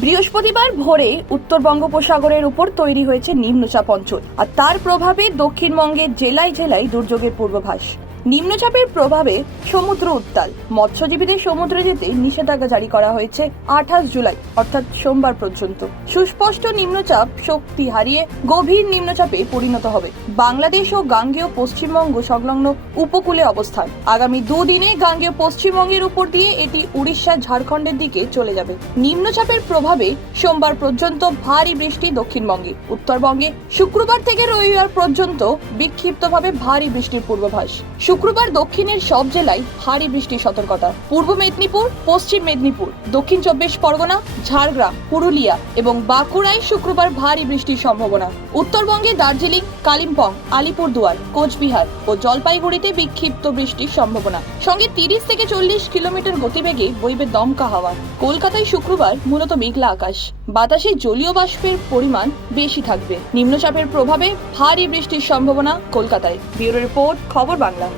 বৃহস্পতিবার ভোরে উত্তর বঙ্গোপসাগরের উপর তৈরি হয়েছে নিম্নচাপ অঞ্চল, আর তার প্রভাবে দক্ষিণবঙ্গের জেলায় জেলায় দুর্যোগের পূর্বাভাস। নিম্নচাপের প্রভাবে সমুদ্র উত্তাল। মৎস্যজীবীদের সমুদ্রে যেতে নিষেধাজ্ঞা জারি করা হয়েছে আঠাশ জুলাই, অর্থাৎ সোমবার পর্যন্ত। সুস্পষ্ট নিম্নচাপ শক্তি হারিয়ে গভীর নিম্নচাপে পরিণত হবে। বাংলাদেশ ও গাঙ্গেয় পশ্চিমবঙ্গ সংলগ্ন উপকূলে অবস্থান। আগামী দুদিনে গাঙ্গেয় পশ্চিমবঙ্গের উপর দিয়ে এটি উড়িষ্যা ঝাড়খণ্ডের দিকে চলে যাবে। নিম্নচাপের প্রভাবে সোমবার পর্যন্ত ভারী বৃষ্টি দক্ষিণবঙ্গে। উত্তরবঙ্গে শুক্রবার থেকে রবিবার পর্যন্ত বিক্ষিপ্তভাবে ভারী বৃষ্টির পূর্বাভাস। শুক্রবার দক্ষিণের সব জেলায় ভারী বৃষ্টির সতর্কতা। পূর্ব মেদিনীপুর, পশ্চিম মেদিনীপুর, দক্ষিণ চব্বিশ পরগনা, ঝাড়গ্রাম, পুরুলিয়া এবং বাঁকুড়ায় শুক্রবার ভারী বৃষ্টির সম্ভাবনা। উত্তরবঙ্গে দার্জিলিং, কালিম্পং, আলিপুরদুয়ার, কোচবিহার ও জলপাইগুড়িতে বিক্ষিপ্ত বৃষ্টির সম্ভাবনা। সঙ্গে তিরিশ থেকে চল্লিশ কিলোমিটার গতিবেগে বইবে দমকা হাওয়া। কলকাতায় শুক্রবার মূলত মেঘলা আকাশ। বাতাসে জলীয় বাষ্পের পরিমাণ বেশি থাকবে। নিম্নচাপের প্রভাবে ভারী বৃষ্টির সম্ভাবনা কলকাতায়। ব্যুরো রিপোর্ট, খবর বাংলা।